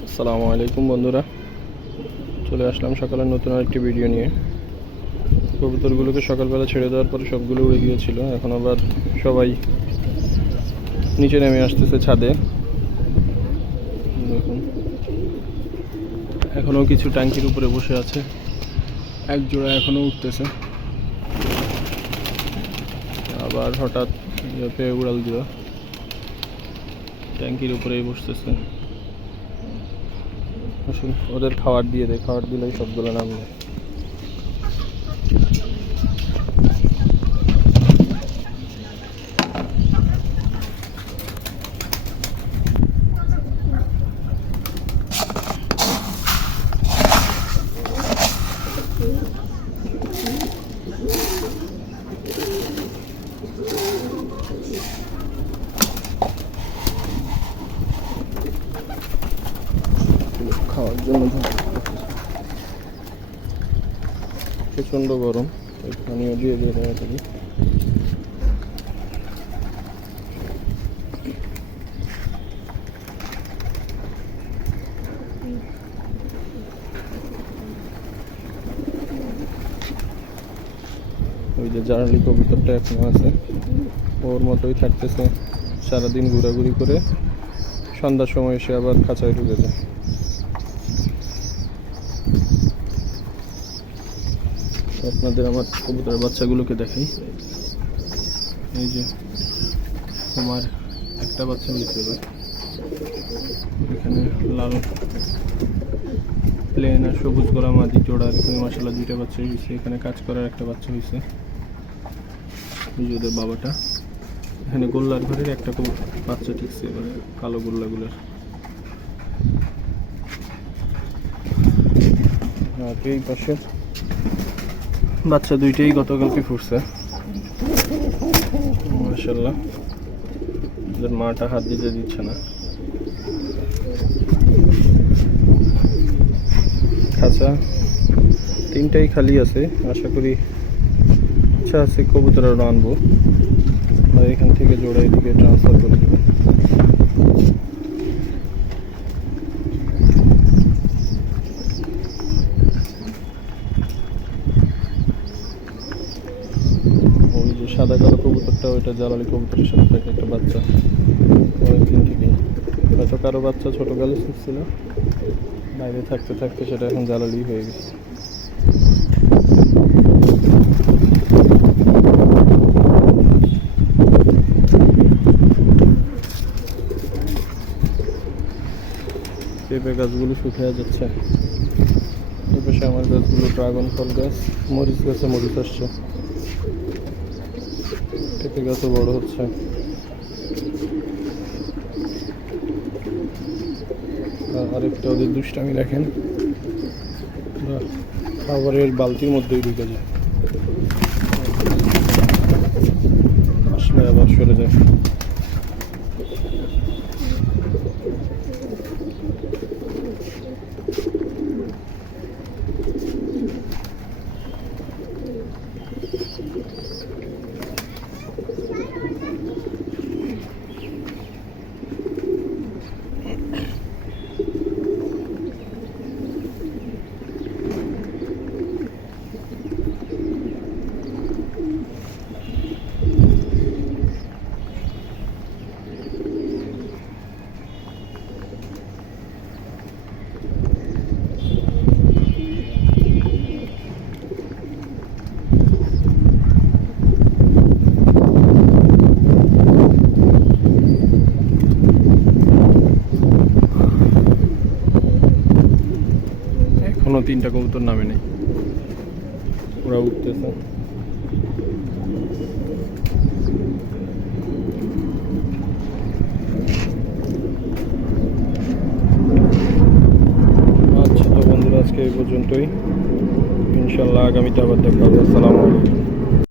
আসসালামু আলাইকুম বন্ধুরা। চলে আসলাম সকালের নতুন আরেকটি ভিডিও নিয়ে। কবুতরগুলোকে সকালবেলা ছেড়ে দেওয়ার পরে সবগুলো উড়ে গিয়েছিল। এখন আবার সবাই নিচে নেমে আসতেছে ছাদে। দেখুন। এখনও কিছু ট্যাঙ্কির উপরে বসে আছে। এক জোড়া এখনও উঠতেছে। আবার হঠাৎ ইয়ে পেয়ে উড়াল দিল। ট্যাঙ্কির উপরেই বসতেছে। ওদের খাবার দিয়ে দেয় খাবার দিলেই সবগুলো নামবে খাওয়ার জন্য প্রচণ্ড গরম তাই দিয়ে দিয়ে থাকি ওই যে জার্নালি কবুতরটা এখনও আছে। ওর মতোই থাকতেছে, সারাদিন ঘোরাঘুরি করে সন্ধ্যার সময় এসে আবার খাঁচায় ঢুকে যায়। আপনাদের আমার কবুতরের বাচ্চাগুলোকে দেখাই। এই যে আমার একটা বাচ্চা এবার। এখানে লাল প্লেন আর সবুজ গলা মাদি জোড়া এখানে মশলা দুইটা বাচ্চা হয়েছে এখানে কাজ করার একটা বাচ্চা হয়েছে এই যে ওদের বাবাটা। এখানে গোল্লার ঘরের একটা বাচ্চা ঠিকছে এবার, কালো গোল্লাগুলোর। আর এই পাশে বাচ্চা দুইটাই গতকালকে ফুটছে। মাশাল্লাহ ওদের মাটা হাত দিতে দিচ্ছে না। খাঁচা তিনটাই খালি আছে। আশা করি ইচ্ছা আছে কবুতর আনব। আর এখান থেকে জোড়া এদিকে ট্রান্সফার করে দেবো ওই যে সাদা কালো কবুতরটা ওইটা জ্বালালি কবুতরের সাথে থাকে একটা বাচ্চা। অনেকদিন থেকে। হয়তো কারও বাচ্চা ছোটোকালে ছিল। বাইরে থাকতে থাকতে সেটা এখন জ্বালালি হয়ে গেছে। পেঁপে গাছগুলো শুকিয়ে যাচ্ছে। এই পাশে আমার গাছগুলো ড্রাগন ফল গাছ। মরিচ গাছে মরিচ আসছে। পেঁপে গাছও বড় হচ্ছে। আরেকটা ওদের দুষ্টামি দেখেন। খাবারের বালতির মধ্যেই ঢুকে যায়। আসলে আবার সরে যায়। এখনও তিনটা কবুতর নামে নেই। ওরা উঠতেছে। আচ্ছা তো বন্ধুরা, আজকে এই পর্যন্তই। ইনশাল্লাহ আগামীতে আবার দেখা হবে। আসসালামু আলাইকুম।